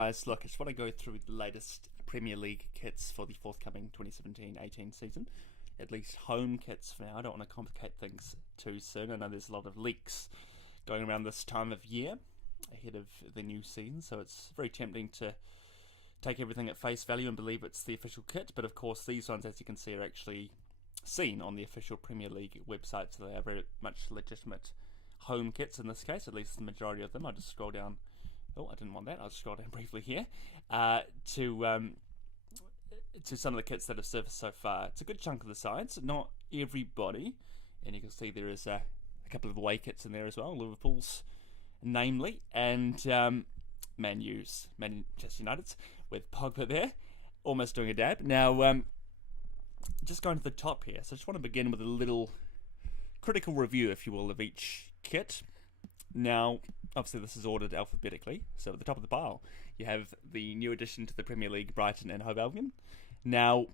Guys, look, I just want to go through the latest Premier League kits for the forthcoming 2017-18 season. At least home kits for now. I don't want to complicate things too soon. I know there's a lot of leaks going around this time of year ahead of the new season, so it's very tempting to take everything at face value and believe it's the official kit. But of course, these ones, as you can see, are actually seen on the official Premier League website, so they are very much legitimate home kits in this case, at least the majority of them. I'll just scroll down. Oh, I didn't want that. I'll scroll down briefly here to some of the kits that have surfaced so far. It's a good chunk of the sides, not everybody, and you can see there is a couple of away kits in there as well. Liverpool's, namely, and Manchester United's with Pogba there, almost doing a dab. Now, just going to the top here. So I just want to begin with a little critical review, if you will, of each kit. Now, obviously this is ordered alphabetically, so at the top of the pile you have the new addition to the Premier League, Brighton and Hove Albion. Now,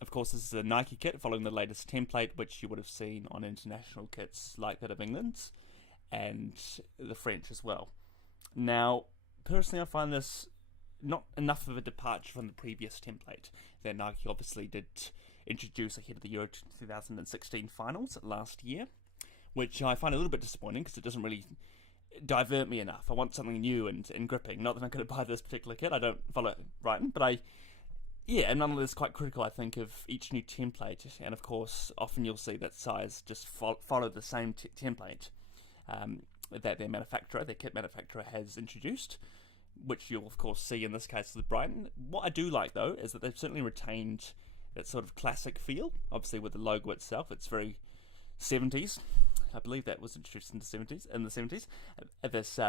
of course, this is a Nike kit following the latest template, which you would have seen on international kits like that of England's and the French as well. Now, personally I find this not enough of a departure from the previous template that Nike obviously did introduce ahead of the Euro 2016 finals last year, which I find a little bit disappointing because it doesn't really divert me enough. I want something new and gripping. Not that I'm going to buy this particular kit. I don't follow Brighton, but I'm nonetheless quite critical, I think, of each new template. And of course, often you'll see that sides just follow the same template that their kit manufacturer has introduced, which you'll of course see in this case with Brighton. What I do like, though, is that they've certainly retained that sort of classic feel. Obviously, with the logo itself, it's very 70s. I believe that was introduced in the 70s. This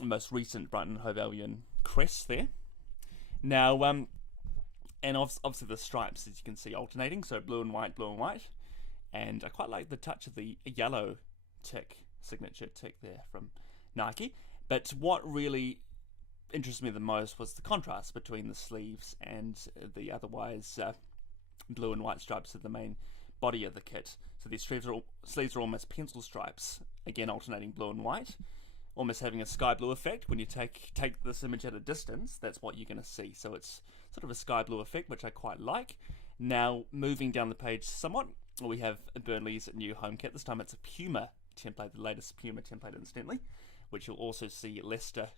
most recent Brighton Hove Albion crest there. Now, and obviously the stripes, as you can see, alternating, so blue and white, and I quite like the touch of the yellow signature tick there from Nike. But what really interested me the most was the contrast between the sleeves and the otherwise blue and white stripes of the main body of the kit. So these sleeves are almost pencil stripes, again alternating blue and white, almost having a sky blue effect. When you take this image at a distance, that's what you're going to see. So it's sort of a sky blue effect, which I quite like. Now, moving down the page somewhat, we have Burnley's new home kit. This time it's a Puma template, the latest Puma template, incidentally, which you'll also see Leicester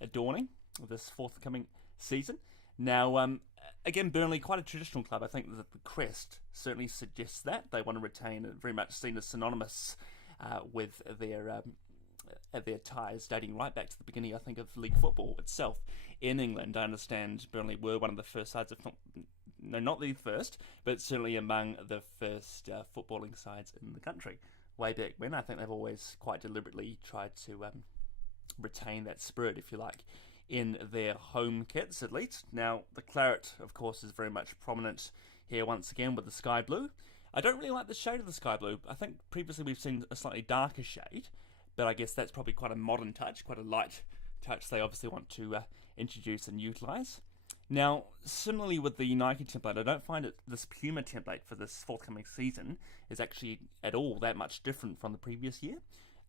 adorning this forthcoming season. Now, again, Burnley, quite a traditional club. I think that the crest certainly suggests that. They want to retain it, very much seen as synonymous with their ties dating right back to the beginning, I think, of league football itself in England. I understand Burnley were one of the first sides, not the first, but certainly among the first footballing sides in the country. Way back when, I think they've always quite deliberately tried to retain that spirit, if you like, in their home kits at least. Now, the claret, of course, is very much prominent here once again with the sky blue. I don't really like the shade of the sky blue. I think previously we've seen a slightly darker shade, but I guess that's probably quite a modern touch, quite a light touch they obviously want to introduce and utilise. Now, similarly with the Nike template, I don't find this Puma template for this forthcoming season is actually at all that much different from the previous year.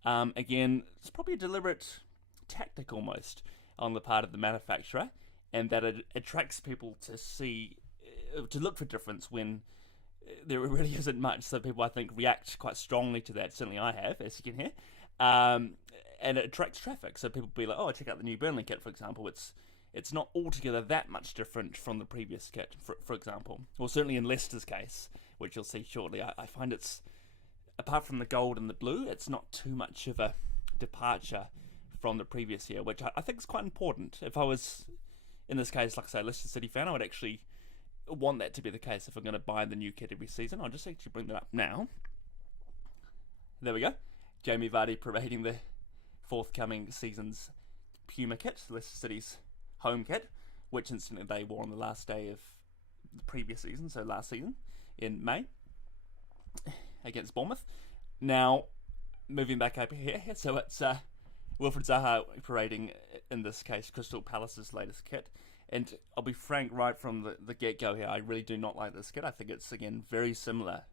Again, it's probably a deliberate tactic almost on the part of the manufacturer, and that it attracts people to look for difference when there really isn't much. So people, I think, react quite strongly to that. Certainly I have, as you can hear. And it attracts traffic. So people be like, oh, check out the new Burnley kit, for example. It's not altogether that much different from the previous kit, for example. Well, certainly in Leicester's case, which you'll see shortly, I find it's, apart from the gold and the blue, it's not too much of a departure from the previous year, which I think is quite important. If I was, in this case, like I say, a Leicester City fan, I would actually want that to be the case if I'm going to buy the new kit every season. I'll just actually bring that up now. There we go. Jamie Vardy parading the forthcoming season's Puma kit, Leicester City's home kit, which incidentally they wore on the last day of the previous season, so last season in May against Bournemouth. Now, moving back over here, so it's Wilfried Zaha parading, in this case, Crystal Palace's latest kit. And I'll be frank right from the get-go here, I really do not like this kit. I think it's, again, very similar,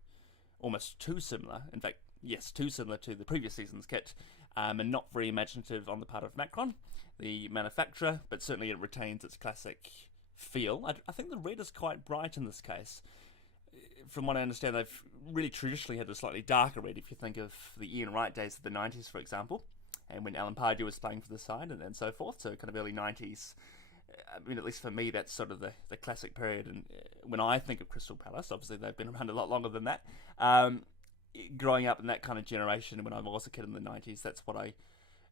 almost too similar. In fact, yes, too similar to the previous season's kit. and not very imaginative on the part of Macron, the manufacturer, but certainly it retains its classic feel. I think the red is quite bright in this case. From what I understand, they've really traditionally had a slightly darker red, if you think of the Ian Wright days of the 90s, for example, and when Alan Pardew was playing for the side and so forth, so kind of early 90s. I mean, at least for me, that's sort of the classic period. And when I think of Crystal Palace, obviously they've been around a lot longer than that. Growing up in that kind of generation, when I was a kid in the 90s, that's what I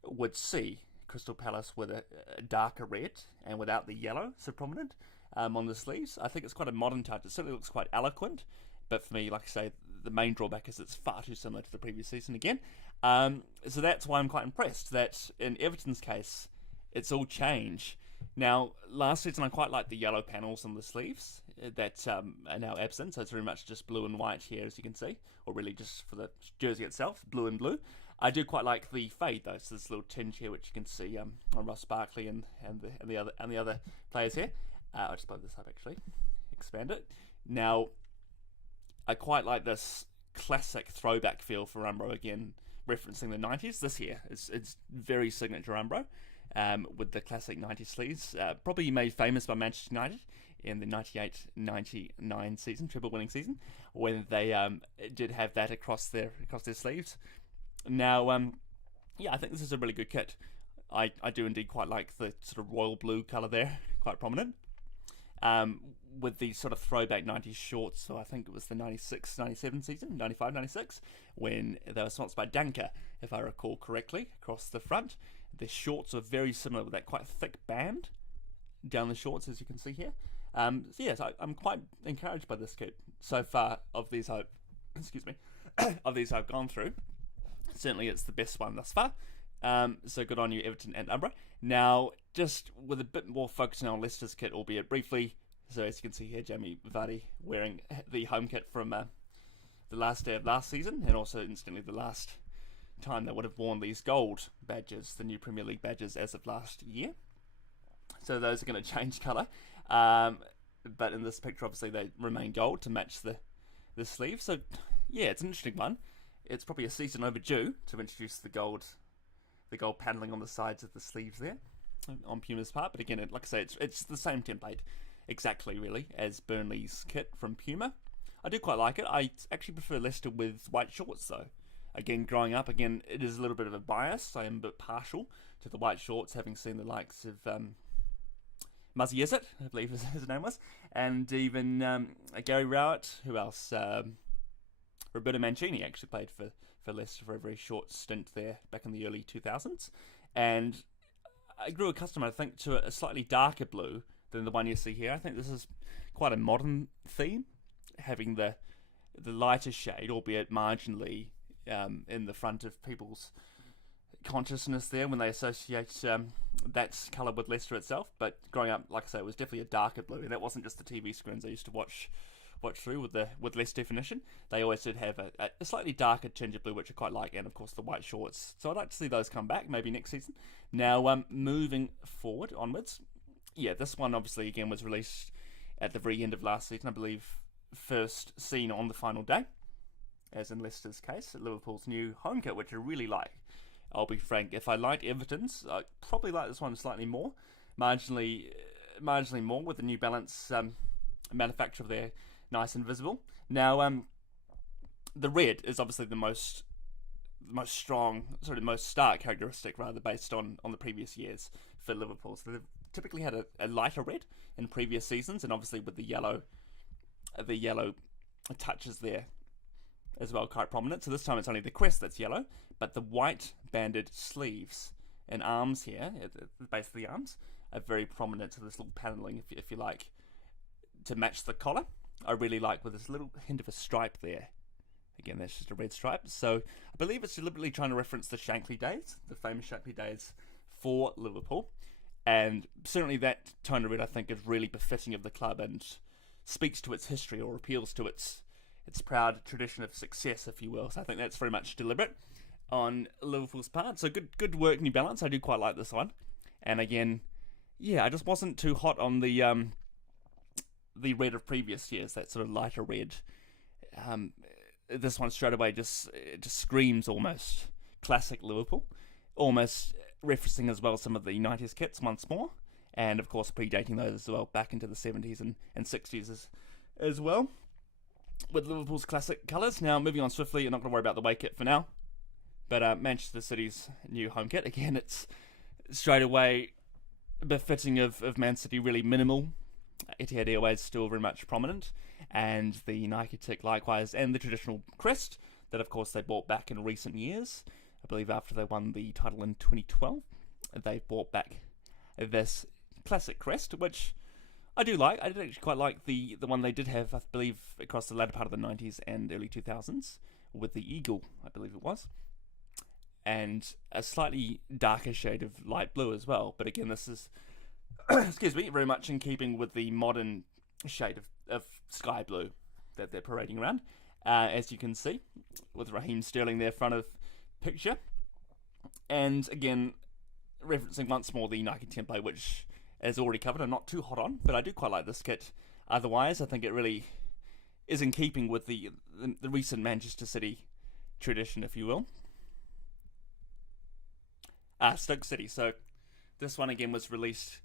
would see. Crystal Palace with a darker red and without the yellow so prominent on the sleeves. I think it's quite a modern touch. It certainly looks quite eloquent, but for me, like I say, the main drawback is it's far too similar to the previous season again. So that's why I'm quite impressed that in Everton's case, it's all change. Now, last season I quite liked the yellow panels on the sleeves that are now absent, so it's very much just blue and white here, as you can see, or really just for the jersey itself, blue and blue. I do quite like the fade though, so this little tinge here, which you can see on Ross Barkley and the other players here. I'll just blow this up actually, expand it. Now, I quite like this classic throwback feel for Umbro again, referencing the 90s. This here it's very signature Umbro. With the classic 90s sleeves, probably made famous by Manchester United in the 98-99 season, triple winning season, when they did have that across their sleeves. Now, I think this is a really good kit. I do indeed quite like the sort of royal blue colour there, quite prominent. With the sort of throwback 90s shorts, so I think it was the 96-97 season, 95-96, when they were sponsored by Danker, if I recall correctly, across the front. The shorts are very similar with that quite thick band down the shorts, as you can see here. So I'm quite encouraged by this kit so far of these I've gone through. Certainly it's the best one thus far. So good on you, Everton and Umbro. Now, just with a bit more focusing on Leicester's kit, albeit briefly. So as you can see here, Jamie Vardy wearing the home kit from the last day of last season, and also instantly the last time they would have worn these gold badges, the new Premier League badges, as of last year. So those are going to change colour. But in this picture, obviously, they remain gold to match the sleeve. So, yeah, it's an interesting one. It's probably a season overdue to introduce the gold panelling on the sides of the sleeves there on Puma's part. But again, like I say, it's the same template exactly, really, as Burnley's kit from Puma. I do quite like it. I actually prefer Leicester with white shorts, though. Again, growing up, it is a little bit of a bias. I am a bit partial to the white shorts, having seen the likes of Muzzy Izzet, I believe his name was, and even Gary Rowett. Who else? Roberto Mancini actually played for Leicester for a very short stint there back in the early 2000s. And I grew accustomed, I think, to a slightly darker blue than the one you see here. I think this is quite a modern theme, having the lighter shade, albeit marginally, in the front of people's consciousness there when they associate that colour with Leicester itself. But growing up, like I say, it was definitely a darker blue, and that wasn't just the TV screens I used to watch through with less definition. They always did have a slightly darker tinge of blue, which I quite like, and of course the white shorts. So I'd like to see those come back, maybe next season. Now, moving forward onwards, this one obviously again was released at the very end of last season, I believe, first seen on the final day, as in Leicester's case, Liverpool's new home kit, which I really like. I'll be frank, if I liked Everton's, I probably like this one slightly more, marginally more, with the New Balance manufacture there, nice and visible. Now, the red is obviously the most stark characteristic, rather, based on the previous years for Liverpool. So they've typically had a lighter red in previous seasons, and obviously with the yellow touches there as well, quite prominent. So this time it's only the crest that's yellow, but the white banded sleeves and arms here, at the base of the arms, are very prominent to this little panelling, if you like, to match the collar. I really like with this little hint of a stripe there. Again, that's just a red stripe. So I believe it's deliberately trying to reference the Shankly days, the famous Shankly days for Liverpool. And certainly that tone of red, I think, is really befitting of the club and speaks to its history, or appeals to its proud tradition of success, if you will. So I think that's very much deliberate on Liverpool's part. So good work, New Balance. I do quite like this one. And again, I just wasn't too hot on the red of previous years, that sort of lighter red. This one straight away just screams almost classic Liverpool. almost referencing as well some of the 90s kits once more, and of course predating those as well, back into the 70s and 60s as well, with Liverpool's classic colours. Now, moving on swiftly, I'm not going to worry about the away kit for now, but Manchester City's new home kit, again, it's straight away befitting of Man City, really minimal. Etihad Airways still very much prominent, and the Nike tick likewise, and the traditional crest that of course they brought back in recent years. I believe after they won the title in 2012, they brought back this classic crest, which I do like. I did actually quite like the one they did have, I believe, across the latter part of the 90s and early 2000s, with the eagle, I believe it was, and a slightly darker shade of light blue as well. But again, this is excuse me, very much in keeping with the modern shade of sky blue that they're parading around, as you can see, with Raheem Sterling there front of picture. And again, referencing once more the Nike template, which, as already covered, I'm not too hot on, but I do quite like this kit. Otherwise, I think it really is in keeping with the recent Manchester City tradition, if you will. Stoke City. So this one again was released,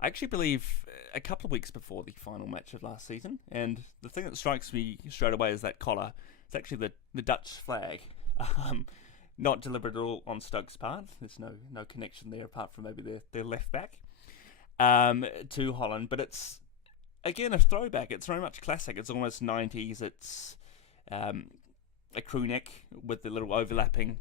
I actually believe, a couple of weeks before the final match of last season. And the thing that strikes me straight away is that collar. It's actually the Dutch flag. Not deliberate at all on Stoke's part. There's no connection there apart from maybe their left back to Holland. But it's, again, a throwback. It's very much classic. It's almost 90s. It's a crew neck with the little overlapping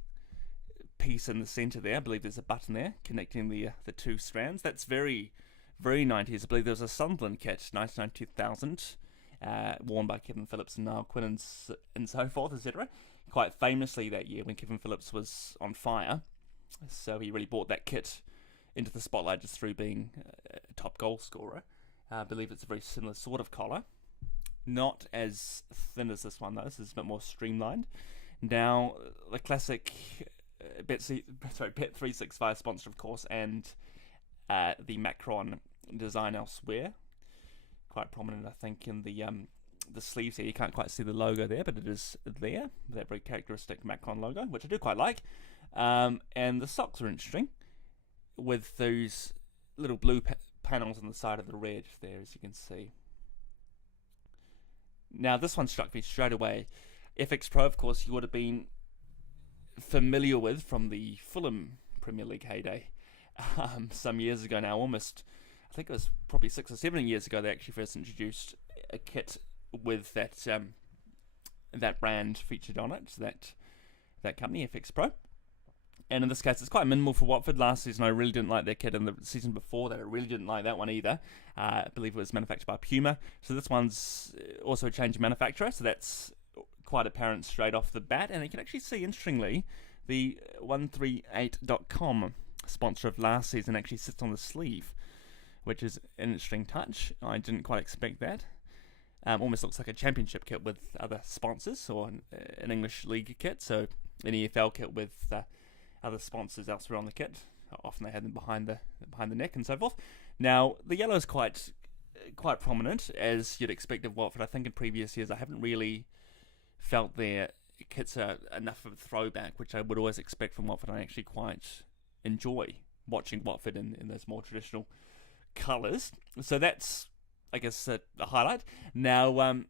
piece in the centre there. I believe there's a button there connecting the two strands. That's very, very 90s. I believe there was a Sunderland kit, 1990-2000, worn by Kevin Phillips and Niall Quinn and so forth, etc. Quite famously that year when Kevin Phillips was on fire. So he really brought that kit into the spotlight just through being a top goal scorer. I believe it's a very similar sort of collar. Not as thin as this one though. This is a bit more streamlined. Now, the classic Bet365 sponsor, of course, and the Macron design elsewhere. Quite prominent, I think, in the sleeves here. You can't quite see the logo there, but it is there. That very characteristic Macron logo, which I do quite like. And the socks are interesting, with those little blue panels on the side of the red there, as you can see. Now, this one struck me straight away. FX Pro, of course, you would have been familiar with from the Fulham Premier League heyday some years ago now. Almost, I think it was probably 6 or 7 years ago they actually first introduced a kit with that brand featured on it, that company, FX Pro. And in this case, it's quite minimal for Watford. Last season, I really didn't like their kit, and the season before that, I really didn't like that one either. I believe it was manufactured by Puma. So this one's also a change of manufacturer, so that's quite apparent straight off the bat. And you can actually see, interestingly, the 138.com sponsor of last season actually sits on the sleeve, which is an interesting touch. I didn't quite expect that. Almost looks like a championship kit with other sponsors, or an English league kit, so an EFL kit with other sponsors elsewhere on the kit. Often they had them behind the neck and so forth. Now, the yellow is quite prominent, as you'd expect of Watford. I think in previous years I haven't really felt their kits are enough of a throwback, which I would always expect from Watford. I actually quite enjoy watching Watford in those more traditional colours. So that's, I guess, a highlight. Now,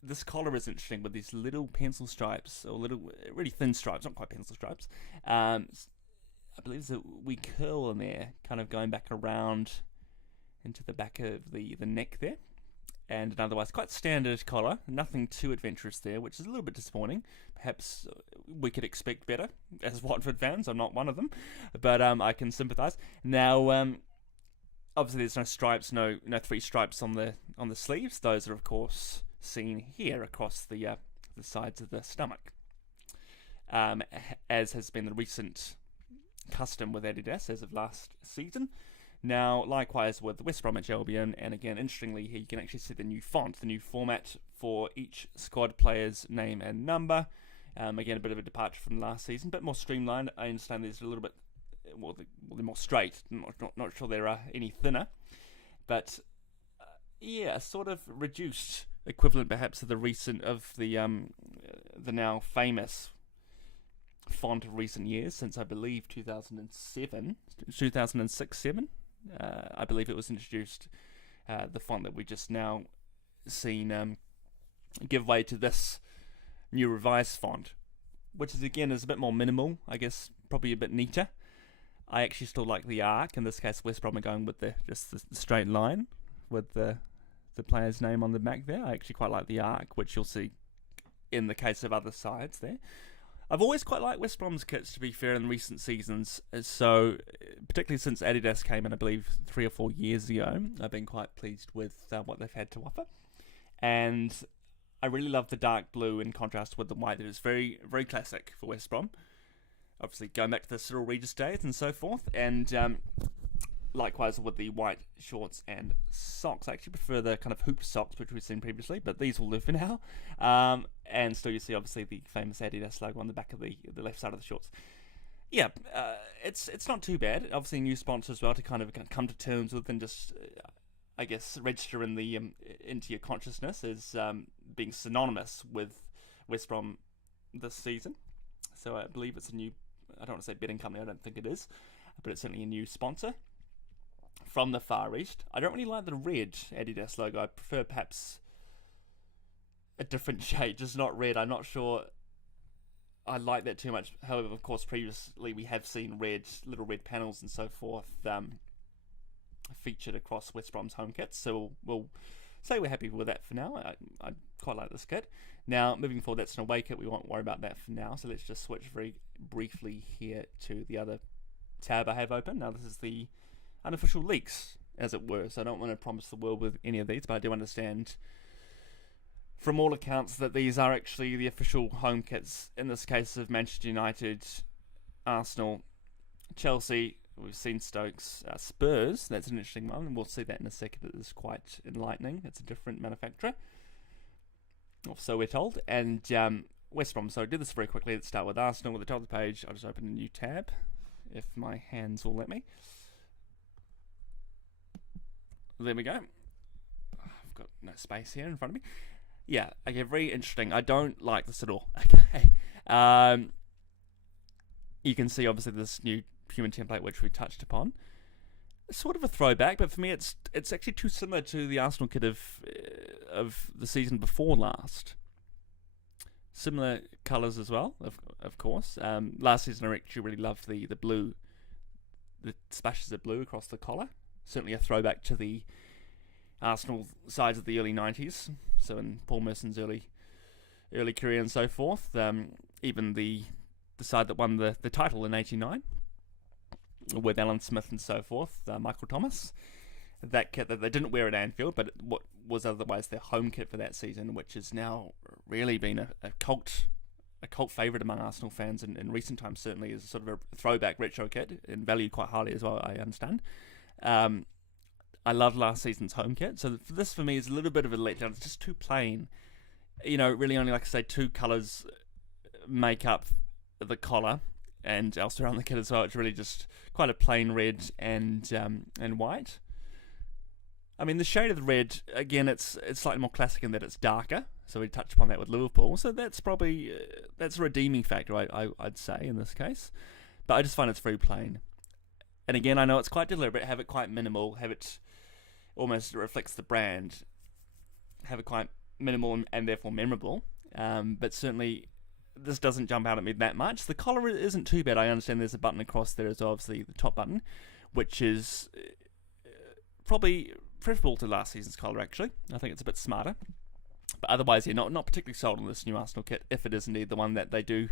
this collar is interesting with these little pencil stripes, or little, really thin stripes, not quite pencil stripes. I believe there's a wee curl in there, kind of going back around into the back of the neck there. And an otherwise quite standard collar, nothing too adventurous there, which is a little bit disappointing. Perhaps we could expect better as Watford fans. I'm not one of them, but I can sympathise. Now, obviously there's no stripes, no 3 stripes on the sleeves. Those are of course seen here across the sides of the stomach, as has been the recent custom with Adidas as of last season. Now, likewise with West Bromwich Albion, and again, interestingly, here you can actually see the new font, the new format for each squad player's name and number. Again, a bit of a departure from last season, but more streamlined. I understand there's a little bit, well, they're more straight. Not sure there are any thinner, but yeah, a sort of reduced equivalent, perhaps, of the recent of the now famous font of recent years, since I believe 2006-7. I believe it was introduced. The font that we just now seen give way to this new revised font, which is again is a bit more minimal, I guess, probably a bit neater. I actually still like the arc. In this case, West Brom are going with the straight line with the player's name on the back there. I actually quite like the arc, which you'll see in the case of other sides there. I've always quite liked West Brom's kits, to be fair, in recent seasons. So, particularly since Adidas came in, I believe, 3 or 4 years ago, I've been quite pleased with what they've had to offer. And I really love the dark blue in contrast with the white. It is very, very classic for West Brom. Obviously, going back to the Cyril Regis days and so forth. And likewise with the white shorts and socks. I actually prefer the kind of hoop socks, which we've seen previously, but these will live for now. And still you see, obviously, the famous Adidas logo on the back of the left side of the shorts. Yeah, it's not too bad. Obviously, a new sponsor as well to kind of come to terms with and just, I guess, register in the into your consciousness as being synonymous with West Brom this season. So I believe it's a new, I don't want to say betting company, I don't think it is, but it's certainly a new sponsor from the Far East. I don't really like the red Adidas logo. I prefer perhaps a different shade, just not red. I'm not sure I like that too much. However, of course, previously we have seen little red panels and so forth featured across West Brom's home kits. So we'll say we're happy with that for now. I quite like this kit. Now, moving forward, that's an away kit. We won't worry about that for now. So let's just switch very briefly here to the other tab I have open. Now, this is the unofficial leaks, as it were. So I don't want to promise the world with any of these, but I do understand from all accounts that these are actually the official home kits, in this case of Manchester United, Arsenal, Chelsea, we've seen Stokes, Spurs. That's an interesting one, and we'll see that in a second. It is quite enlightening. It's a different manufacturer, or so we're told. And West Brom. So I did this very quickly. Let's start with Arsenal. At the top of the page, I'll just open a new tab, if my hands will let me. There we go. I've got no space here in front of me. Yeah, okay, very interesting. I don't like this at all. Okay. You can see, obviously, this new human template, which we touched upon. It's sort of a throwback, but for me, it's actually too similar to the Arsenal kit of the season before last. Similar colours as well, of course. Last season, I actually really loved the blue, the splashes of blue across the collar. Certainly a throwback to the Arsenal sides of the early 90s, so in Paul Merson's early career and so forth. Even the side that won the title in '89 with Alan Smith and so forth, Michael Thomas. That kit that they didn't wear at Anfield, but what was otherwise their home kit for that season, which has now really been a cult favourite among Arsenal fans in recent times, certainly is sort of a throwback retro kit and valued quite highly as well, I understand. I loved last season's home kit, so this for me is a little bit of a letdown. It's just too plain. Really only, like I say, 2 colours make up the collar and else around the kit as well. It's really just quite a plain red and white. I mean, the shade of the red, again, it's slightly more classic in that it's darker, so we touched upon that with Liverpool, so that's probably that's a redeeming factor, I'd say, in this case. But I just find it's very plain. And again, I know it's quite deliberate, have it quite minimal, have it almost reflects the brand, have it quite minimal and therefore memorable. But certainly, this doesn't jump out at me that much. The collar isn't too bad. I understand there's a button across there as well, obviously the top button, which is probably preferable to last season's collar, actually. I think it's a bit smarter. But otherwise, yeah, not particularly sold on this new Arsenal kit, if it is indeed the one that they do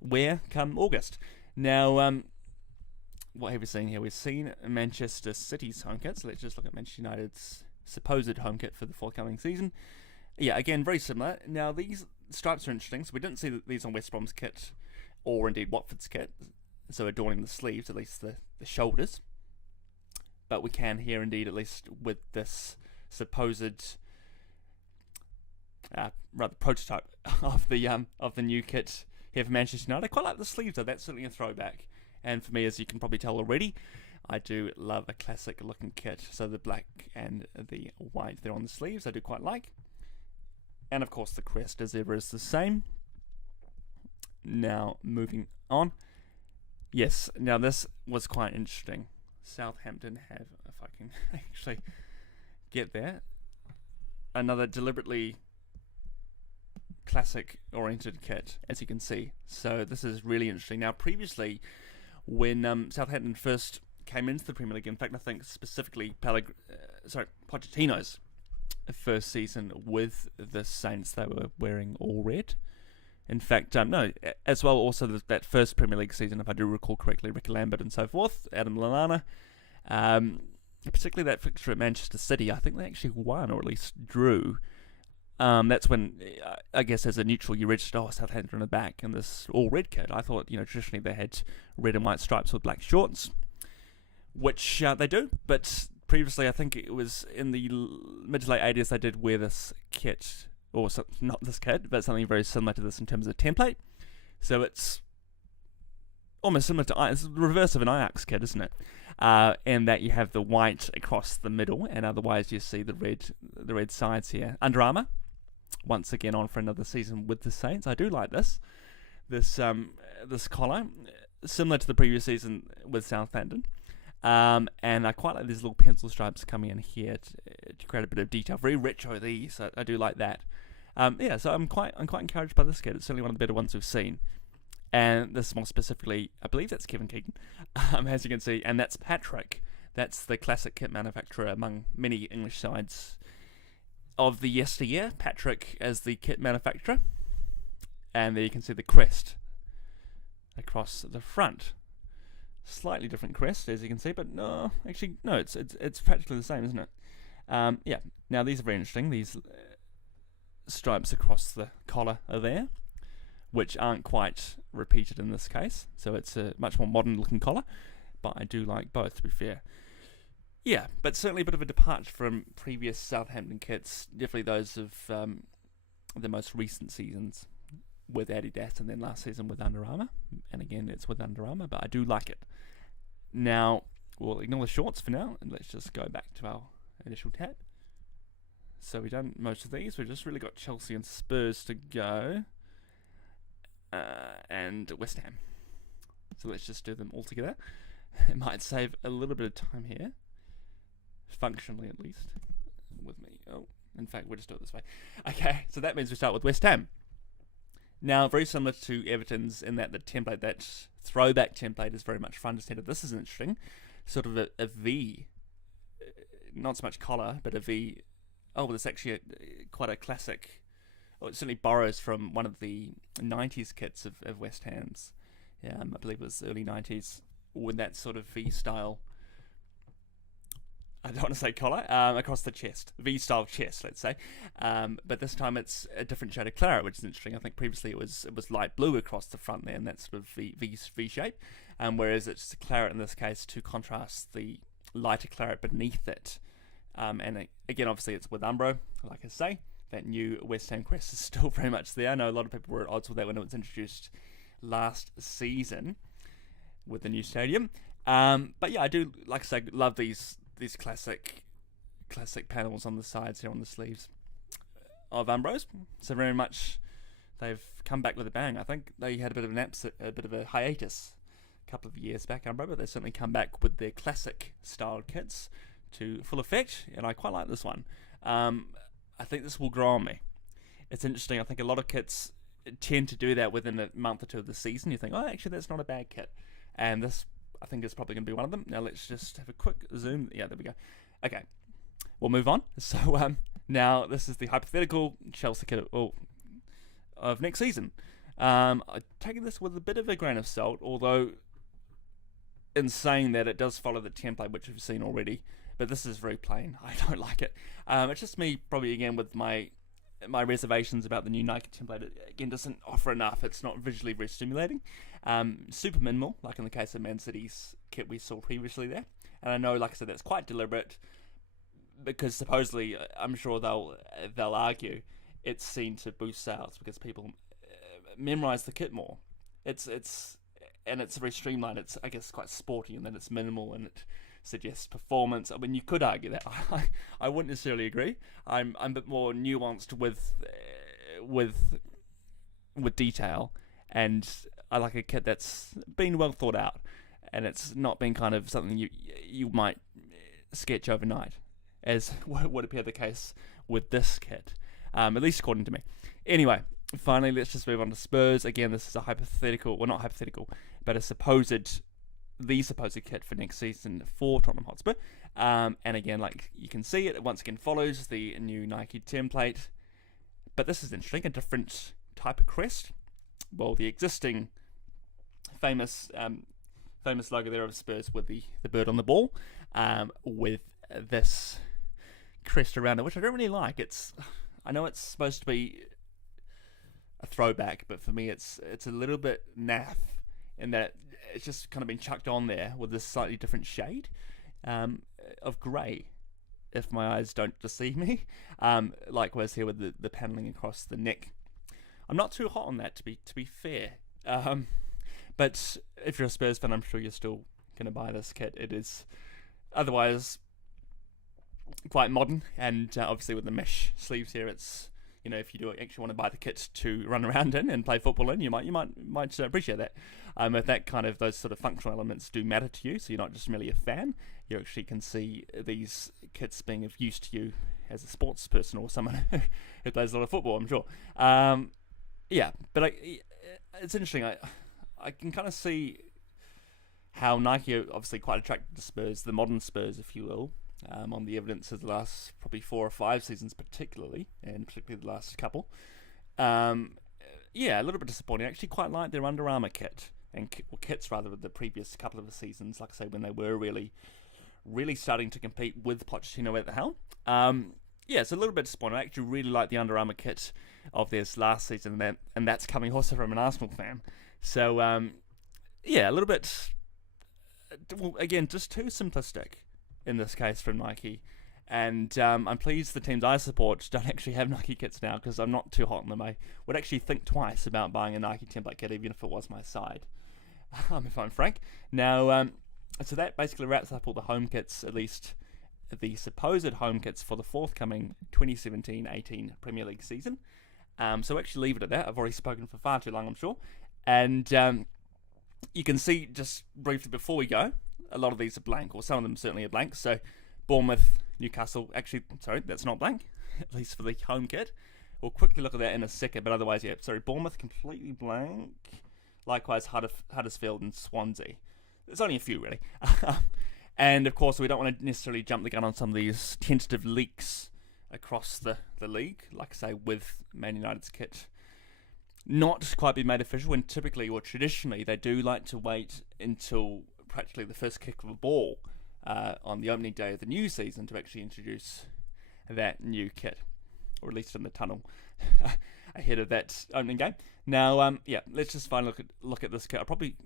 wear come August. Now, what have we seen here? We've seen Manchester City's home kit, so let's just look at Manchester United's supposed home kit for the forthcoming season. Yeah, again, very similar. Now, these stripes are interesting, so we didn't see these on West Brom's kit, or indeed Watford's kit, so adorning the sleeves, at least the shoulders. But we can here, indeed, at least with this supposed rather prototype of the new kit here for Manchester United. I quite like the sleeves, though. That's certainly a throwback. And for me, as you can probably tell already, I do love a classic looking kit. So the black and the white there on the sleeves, I do quite like. And of course the crest as ever is the same. Now, moving on. Yes, now this was quite interesting. Southampton have, if I can actually get there, another deliberately classic-oriented kit, as you can see. So this is really interesting. Now, previously, when Southampton first came into the Premier League, in fact, I think specifically Pochettino's first season with the Saints, they were wearing all red. In fact, no, as well also that first Premier League season, if I do recall correctly, Ricky Lambert and so forth, Adam Lallana, particularly that fixture at Manchester City, I think they actually won, or at least drew. That's when, I guess as a neutral, you registered, Southampton in the back in this all-red kit. I thought, traditionally they had red and white stripes with black shorts, which they do, but previously I think it was in the mid to late 80s they did wear this kit, or not this kit, but something very similar to this in terms of template. So it's almost similar to, it's the reverse of an Ajax kit, isn't it? And that you have the white across the middle, and otherwise you see the red sides here. Under Armour, once again on for another season with the Saints. I do like this collar, similar to the previous season with Southampton. And I quite like these little pencil stripes coming in here to create a bit of detail. Very retro these, I do like that. So I'm quite encouraged by this kit. It's certainly one of the better ones we've seen. And this more specifically, I believe that's Kevin Keegan, as you can see, and that's Patrick. That's the classic kit manufacturer among many English sides of the yesteryear. Patrick as the kit manufacturer, and there you can see the crest across the front. Slightly different crest, as you can see, but no, it's practically the same, isn't it? Now these are very interesting. These stripes across the collar are there, which aren't quite repeated in this case. So it's a much more modern looking collar, but I do like both, to be fair. Yeah, but certainly a bit of a departure from previous Southampton kits, definitely those of the most recent seasons with Adidas, and then last season with Under Armour. And again, it's with Under Armour, but I do like it. Now, we'll ignore the shorts for now, and let's just go back to our initial tab. So we've done most of these. We've just really got Chelsea and Spurs to go. And West Ham. So let's just do them all together. It might save a little bit of time here, functionally at least, with me. Oh, in fact, we'll just do it this way. Okay, so that means we start with West Ham. Now, very similar to Everton's in that the template, that throwback template, is very much front and centre. This is interesting, sort of a V, not so much collar, but a V. Oh, well, it's actually quite a classic. Well, it certainly borrows from one of the 90s kits of West Ham's. I believe it was early 90s, with that sort of V-style, I don't want to say collar, across the chest. V-style chest, let's say. But this time it's a different shade of claret, which is interesting. I think previously it was light blue across the front there, and that sort of V shape. Whereas it's claret in this case to contrast the lighter claret beneath it. Again, obviously it's with Umbro, like I say. That new West Ham crest is still very much there. I know a lot of people were at odds with that when it was introduced last season with the new stadium. But yeah, I do, like I say, love these classic panels on the sides here on the sleeves of Umbros. So very much they've come back with a bang. I think they had a bit of a hiatus a couple of years back, Umbro, but they certainly come back with their classic style kits to full effect, and I quite like this one. I think this will grow on me. It's interesting. I think a lot of kits tend to do that within a month or two of the season. You think, oh, actually, that's not a bad kit. And this, I think, is probably going to be one of them. Now, let's just have a quick zoom. Yeah, there we go. Okay, we'll move on. So, now, this is the hypothetical Chelsea kit of next season. I'm taking this with a bit of a grain of salt, although in saying that, it does follow the template, which we've seen already. But this is very plain. I don't like it. It's just me, probably, again, with my reservations about the new Nike template. It, again, doesn't offer enough. It's not visually very stimulating. Super minimal, like in the case of Man City's kit we saw previously there. And I know, like I said, that's quite deliberate, because supposedly, I'm sure they'll argue, it's seen to boost sales because people memorize the kit more. It's very streamlined. It's, I guess, quite sporty, and then it's minimal, and it suggests performance. I mean, you could argue that. I wouldn't necessarily agree. I'm a bit more nuanced with detail, and I like a kit that's been well thought out, and it's not been kind of something you might sketch overnight, as would appear the case with this kit, at least according to me. Anyway, finally, let's just move on to Spurs. Again, this is a hypothetical, well, not hypothetical, but the supposed kit for next season for Tottenham Hotspur. And again, like you can see, it once again follows the new Nike template, but this is interesting, a different type of crest. Well, the existing famous logo there of Spurs with the bird on the ball, with this crest around it, which I don't really like. I know it's supposed to be a throwback, but for me it's a little bit naff in that it's just kind of been chucked on there with this slightly different shade of grey, if my eyes don't deceive me. Likewise here with the panelling across the neck. I'm not too hot on that, to be fair. But if you're a Spurs fan, I'm sure you're still going to buy this kit. It is otherwise quite modern, and obviously with the mesh sleeves here, it's, you know, if you do actually want to buy the kit to run around in and play football in, you might appreciate that. If that kind of, those sort of functional elements do matter to you, so you're not just merely a fan, you actually can see these kits being of use to you as a sports person or someone who plays a lot of football, I'm sure. Yeah, but it's interesting. I can kind of see how Nike are obviously quite attracted to Spurs, the modern Spurs, if you will, on the evidence of the last probably 4 or 5 seasons particularly, and particularly the last couple. Yeah, a little bit disappointing. I actually quite like their Under Armour kit, or kits rather, with the previous couple of seasons, like I say, when they were really starting to compete with Pochettino at the helm. Yeah, it's a little bit disappointing. I actually really like the Under Armour kit of theirs last season, and that's coming also from an Arsenal fan. So, yeah, a little bit, well, again, just too simplistic in this case from Nike. And I'm pleased the teams I support don't actually have Nike kits now, because I'm not too hot on them. I would actually think twice about buying a Nike template kit, even if it was my side, if I'm frank. Now, so that basically wraps up all the home kits, at least the supposed home kits for the forthcoming 2017-18 Premier League season. So we'll actually leave it at that. I've already spoken for far too long, I'm sure. And you can see, just briefly before we go, a lot of these are blank, or some of them certainly are blank. So Bournemouth, Newcastle, actually, sorry, that's not blank, at least for the home kit. We'll quickly look at that in a second, but otherwise, yeah, sorry, Bournemouth completely blank. Likewise, Huddersfield and Swansea. There's only a few, really. And, of course, we don't want to necessarily jump the gun on some of these tentative leaks across the league, like I say, with Man United's kit not quite be made official, and typically or traditionally they do like to wait until practically the first kick of a ball on the opening day of the new season to actually introduce that new kit, or at least in the tunnel ahead of that opening game. Now, yeah, let's just finally look at this kit. I probably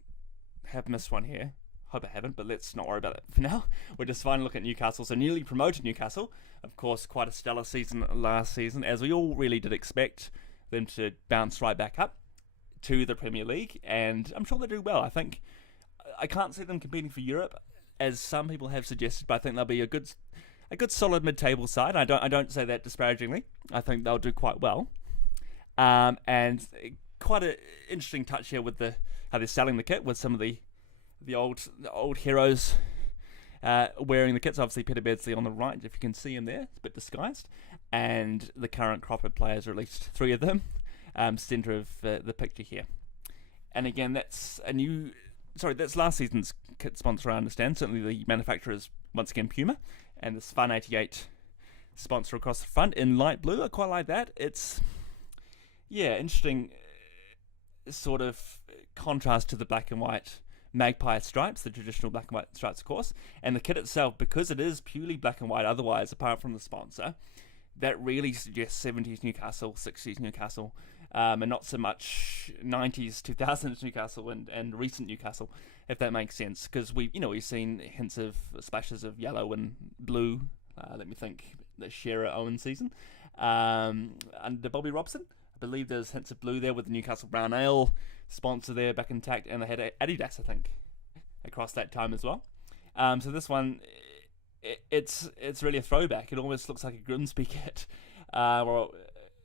have missed one here. Hope I haven't, but let's not worry about it for now. We'll just finally look at Newcastle. So newly promoted Newcastle, of course, quite a stellar season last season, as we all really did expect them to bounce right back up to the Premier League, and I'm sure they do well. I can't see them competing for Europe, as some people have suggested, but I think they'll be a good solid mid-table side. I don't say that disparagingly. I think they'll do quite well, and quite an interesting touch here with how they're selling the kit, with some of the old heroes wearing the kits. Obviously Peter Beardsley on the right, if you can see him there, it's a bit disguised, and the current crop of players, or at least 3 of them, centre of the picture here. And again, that's last season's kit sponsor, I understand. Certainly the manufacturer is once again Puma, and this Fun 88 sponsor across the front in light blue. I quite like that. It's, yeah, interesting sort of contrast to the black and white magpie stripes, the traditional black and white stripes, of course. And the kit itself, because it is purely black and white otherwise, apart from the sponsor, that really suggests 70s Newcastle, 60s Newcastle, and not so much 90s, 2000s Newcastle and recent Newcastle, if that makes sense. Because we've seen hints of splashes of yellow and blue. Let me think, the Shearer Owen season under Bobby Robson. I believe there's hints of blue there with the Newcastle Brown Ale sponsor there back intact, and they had Adidas, I think, across that time as well. So this one, it's really a throwback. It almost looks like a Grimsby kit, or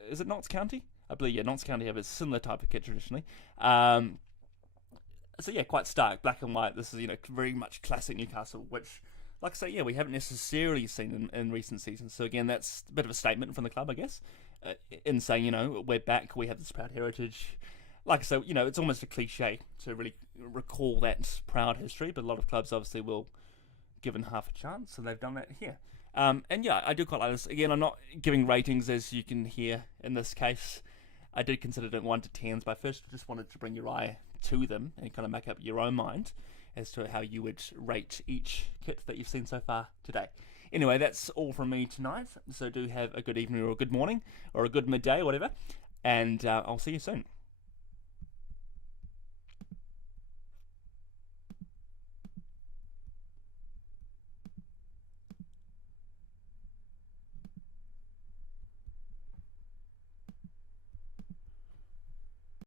is it Notts County? I believe, Notts County have a similar type of kit traditionally. So yeah, quite stark, black and white. This is, very much classic Newcastle, which, like I say, we haven't necessarily seen in recent seasons. So again, that's a bit of a statement from the club, I guess, in saying, we're back, we have this proud heritage. Like I say, it's almost a cliche to really recall that proud history, but a lot of clubs obviously will given half a chance, so they've done that here. And yeah, I do quite like this. Again, I'm not giving ratings, as you can hear in this case. I did consider it 1 to 10s, but first I just wanted to bring your eye to them and kind of make up your own mind as to how you would rate each kit that you've seen so far today. Anyway, that's all from me tonight, so do have a good evening or a good morning or a good midday or whatever, and I'll see you soon.